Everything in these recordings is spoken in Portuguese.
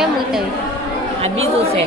ચોમાસું કેમ ઉતર્યું આ બીજું છે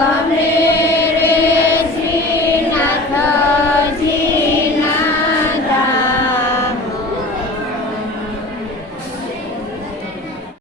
Amen.